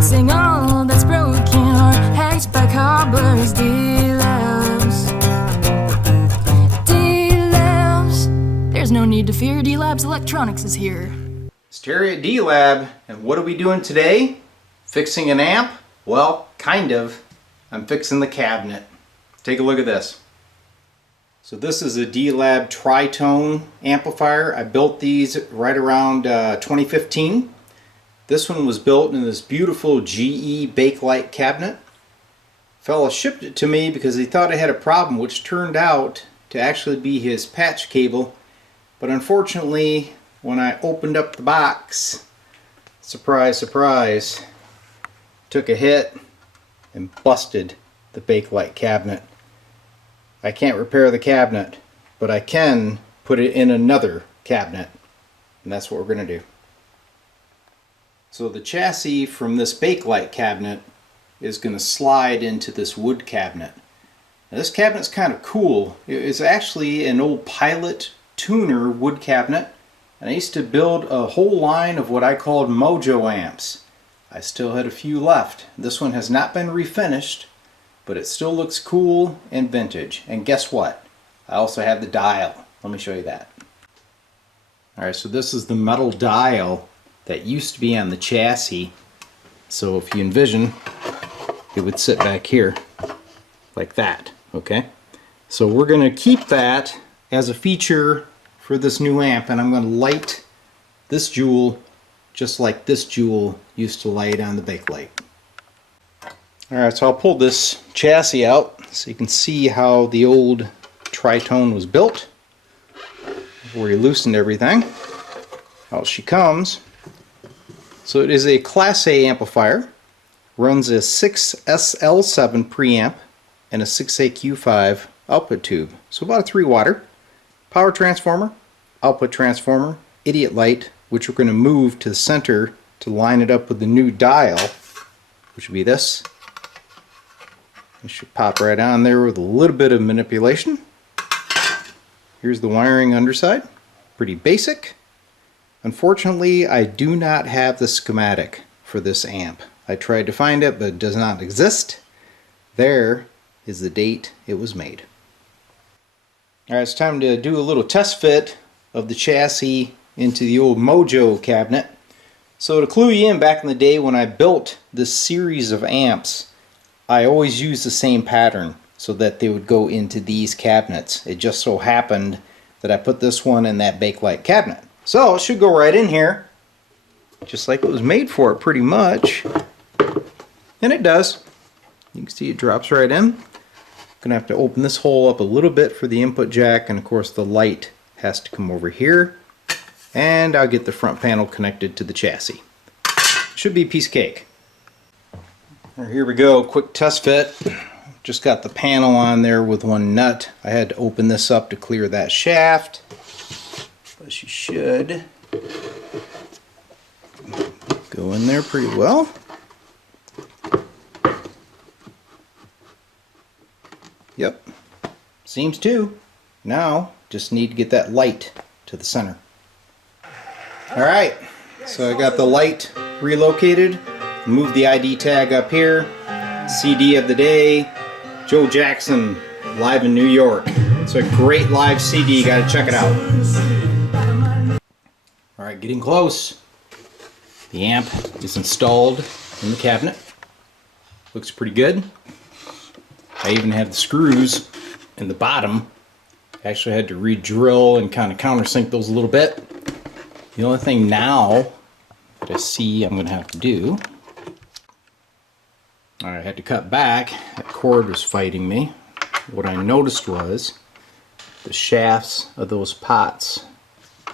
fixing all that's broken or hacked by cobblers. D-Labs. D-Labs. There's no need to fear, D-Labs Electronics is here. It's Terry at D-Lab, and what are we doing today? Fixing an amp? Well, kind of. I'm fixing the cabinet. Take a look at this. So this is a D-Lab tritone amplifier. I built these right around 2015. This one was built in this beautiful GE Bakelite cabinet. Fella shipped it to me because he thought I had a problem, which turned out to actually be his patch cable. But unfortunately, when I opened up the box, surprise, surprise, took a hit and busted the Bakelite cabinet. I can't repair the cabinet, but I can put it in another cabinet, and that's what we're going to do. So the chassis from this Bakelite cabinet is going to slide into this wood cabinet. Now this cabinet's kind of cool. It's actually an old Pilotuner wood cabinet, and I used to build a whole line of what I called Mojo amps. I still had a few left. This one has not been refinished, but it still looks cool and vintage. And guess what? I also have the dial. Let me show you that. Alright, so this is the metal dial that used to be on the chassis. So if you envision, it would sit back here like that, okay? So we're going to keep that as a feature for this new amp, and I'm going to light this jewel just like this jewel used to light on the Bakelite. Alright, so I'll pull this chassis out so you can see how the old tritone was built before you loosened everything. Out she comes. So it is a Class A amplifier. Runs a 6SL7 preamp and a 6AQ5 output tube. So about a 3-watt. Power transformer, output transformer, idiot light, which we're going to move to the center to line it up with the new dial, which would be this. It should pop right on there with a little bit of manipulation. Here's the wiring underside. Pretty basic. Unfortunately, I do not have the schematic for this amp. I tried to find it, but it does not exist. There is the date it was made. Alright, it's time to do a little test fit of the chassis into the old Mojo cabinet. So to clue you in, back in the day when I built this series of amps, I always used the same pattern so that they would go into these cabinets. It just so happened that I put this one in that Bakelite cabinet. So it should go right in here, just like it was made for it pretty much. And it does. You can see it drops right in. Gonna have to open this hole up a little bit for the input jack, and of course the light has to come over here. And I'll get the front panel connected to the chassis. Should be a piece of cake. Here we go, quick test fit. Just got the panel on there with one nut. I had to open this up to clear that shaft, but you should go in there pretty well. Yep, seems to. Now, just need to get that light to the center. Alright, so I got the light relocated. Move the ID tag up here. CD of the day, Joe Jackson, live in New York. It's a great live CD, you gotta check it out. Alright, getting close. The amp is installed in the cabinet. Looks pretty good. I even have the screws in the bottom. Actually had to re-drill and kind of countersink those a little bit. The only thing now that I see I'm going to have to do, I had to cut back. That cord was fighting me. What I noticed was the shafts of those pots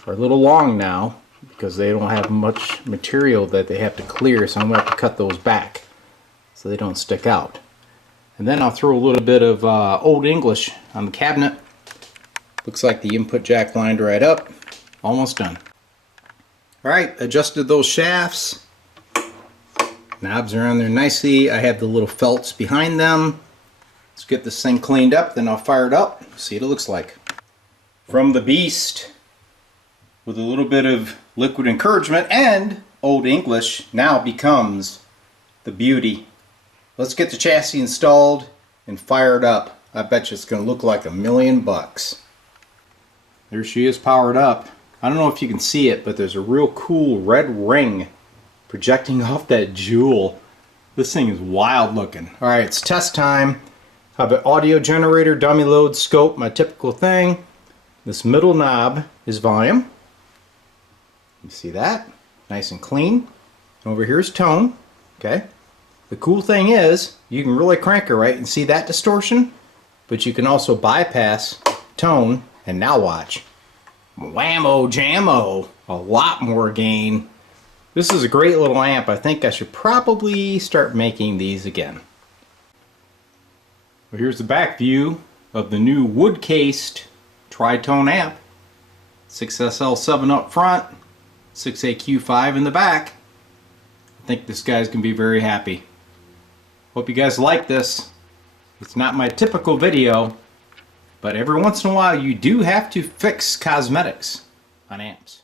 are a little long now because they don't have much material that they have to clear, so I'm going to have to cut those back so they don't stick out. And then I'll throw a little bit of Old English on the cabinet. Looks like the input jack lined right up. Almost done. Alright, adjusted those shafts. Knobs are on there nicely. I have the little felts behind them. Let's get this thing cleaned up, then I'll fire it up. See what it looks like. From the beast, with a little bit of liquid encouragement and Old English, now becomes the beauty. Let's get the chassis installed and fire it up. I bet you it's going to look like $1,000,000. There she is powered up. I don't know if you can see it, but there's a real cool red ring projecting off that jewel. This thing is wild looking. Alright, it's test time. I have an audio generator, dummy load, scope, my typical thing. This middle knob is volume. You see that? Nice and clean. And over here is tone. Okay. The cool thing is, you can really crank her right and see that distortion, but you can also bypass tone, and now watch. Whammo jammo! A lot more gain. This is a great little amp. I think I should probably start making these again. Well, here's the back view of the new wood-cased tri-tone amp. 6SL7 up front, 6AQ5 in the back. I think this guy's gonna be very happy. Hope you guys like this. It's not my typical video, but every once in a while you do have to fix cosmetics on amps.